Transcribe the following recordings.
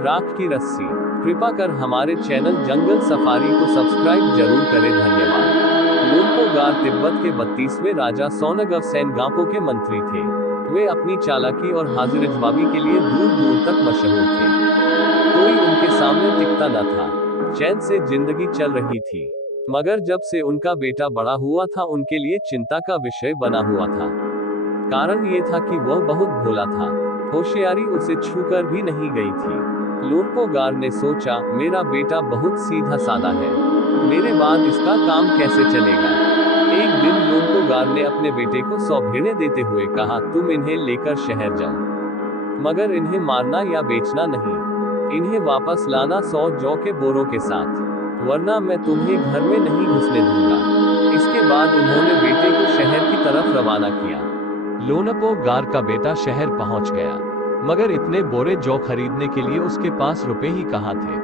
राख की रस्सी। कृपा कर हमारे चैनल जंगल सफारी को सब्सक्राइब जरूर करें, धन्यवाद। लोम्पो गार तिब्बत के 32वें राजा सोनगव सेनगापो के मंत्री थे। वे अपनी चालाकी और हाजिरजवाबी के लिए दूर दूर तक मशहूर थे। कोई उनके सामने टिकता न था। चैन से जिंदगी चल रही थी। मगर जब से उनका बेटा बड़ा हुआ था, उनके लिए चिंता का विषय बना हुआ था। कारण ये था कि वह बहुत भोला था। होशियारी उसे छूकर भी नहीं गई थी। लोम्पो गार ने सोचा, मेरा बेटा बहुत सीधा साधा है, मेरे बाद इसका काम कैसे चलेगा। एक दिन लोम्पो गार ने अपने बेटे को 100 भेड़ें देते हुए कहा, तुम इन्हें लेकर शहर जाओ, मगर इन्हें मारना या बेचना नहीं। इन्हें वापस लाना 100 जौ के बोरों के साथ, वरना मैं तुम्हें घर में नहीं घुसने दूंगा। इसके बाद उन्होंने बेटे को शहर की तरफ रवाना किया। लोम्पो गार का बेटा शहर पहुंच गया, मगर इतने बोरे जौ खरीदने के लिए उसके पास रुपए ही कहाँ थे।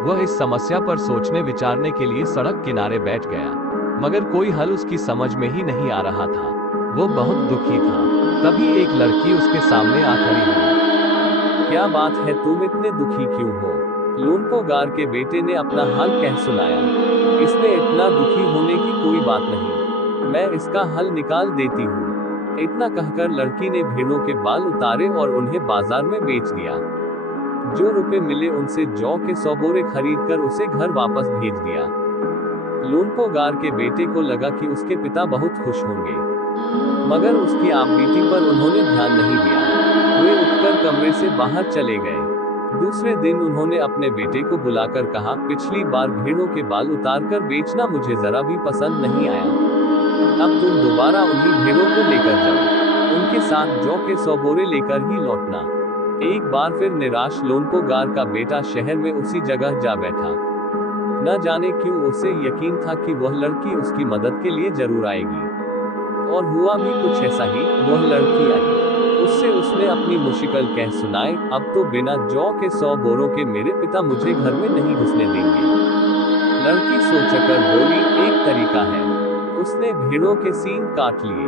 वह इस समस्या पर सोचने विचारने के लिए सड़क किनारे बैठ गया, मगर कोई हल उसकी समझ में ही नहीं आ रहा था। वो बहुत दुखी था। तभी एक लड़की उसके सामने आ खड़ी हुई। क्या बात है, तुम इतने दुखी क्यों हो? लोम्पो गार के बेटे ने अपना हाल कह सुनाया। इसमें इतना दुखी होने की कोई बात नहीं, मैं इसका हल निकाल देती हूँ। इतना कहकर लड़की ने भेड़ों के बाल उतारे और उन्हें बाजार में बेच दिया। जो रुपए मिले उनसे जौ के 100 बोरे खरीदकर उसे घर वापस भेज दिया। लोम्पो गार के बेटे को लगा कि उसके पिता बहुत खुश होंगे, मगर उसकी आपबीती पर उन्होंने ध्यान नहीं दिया। वे उठकर कमरे से बाहर चले गए। दूसरे दिन उन्होंने अपने बेटे को बुलाकर कहा, पिछली बार भेड़ों के बाल उतारकर बेचना मुझे जरा भी पसंद नहीं आया। अब तुम दोबारा उन्हीं भेड़ों को लेकर जाओ, उनके साथ जौ के 100 बोरे लेकर ही लौटना। एक बार फिर निराश लोम्पो गार का बेटा शहर में उसी जगह जा बैठा। न जाने क्यों उसे यकीन था कि वह लड़की उसकी मदद के लिए जरूर आएगी। और हुआ भी कुछ ऐसा ही। वह लड़की आई। उससे उसने अपनी मुश्किल कह सुनाई, अब तो बिना जौ के 100 बोरों के मेरे पिता मुझे घर में नहीं घुसने देंगे। लड़की सोचकर बोली, एक तरीका है। उसने भेड़ों के सींग काट लिए,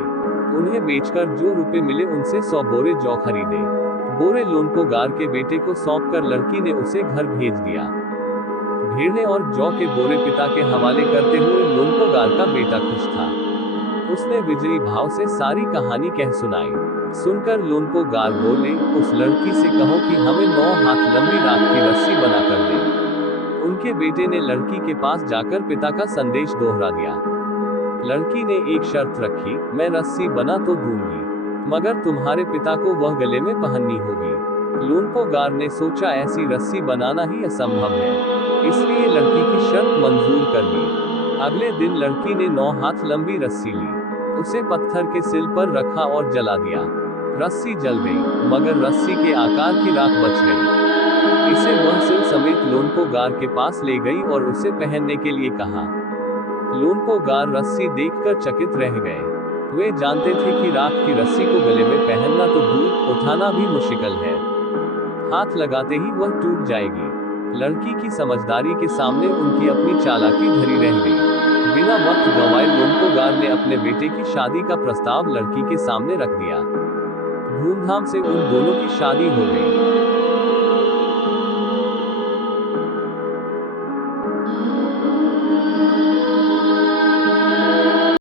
उन्हें बेचकर जो रुपए मिले उनसे 100 बोरे जौ खरीदे। बोरे लोम्पो गार के बेटे को सौंपकर लड़की ने उसे घर भेज दिया। भेड़ें और जौ के बोरे पिता के हवाले करते हुए लोम्पो गार का बेटा खुश था। उसने विजयी भाव से सारी कहानी कह सुनाई। सुनकर लोम्पो गार बोले, उस लड़की से कहो कि हमें 9 हाथ लंबी राख की रस्सी बनाकर दे। उनके बेटे ने लड़की के पास जाकर पिता का संदेश दोहरा दिया। लड़की ने एक शर्त रखी, मैं रस्सी बना तो दूंगी, मगर तुम्हारे पिता को वह गले में पहननी होगी। लोम्पो गार ने सोचा, ऐसी रस्सी बनाना ही असंभव है, इसलिए लड़की की शर्त मंजूर कर ली। अगले दिन लड़की ने 9 हाथ लंबी रस्सी ली, उसे पत्थर के सिल पर रखा और जला दिया। रस्सी जल गई, मगर रस्सी के आकार की राख बच गई। इसे वह सिल समेत लोम्पो गार के पास ले गई और उसे पहनने के लिए कहा। लोम्पो गार रस्सी देखकर चकित रह गए। वे जानते थे कि राख की रस्सी को गले में पहनना तो दूर, उठाना भी मुश्किल है। हाथ लगाते ही वह टूट जाएगी। लड़की की समझदारी के सामने उनकी अपनी चालाकी धरी रह गई। बिना वक्त गंवाए लोम्पो गार ने अपने बेटे की शादी का प्रस्ताव लड़की के सामने रख दिया। धूमधाम से उन दोनों की शादी हो गई।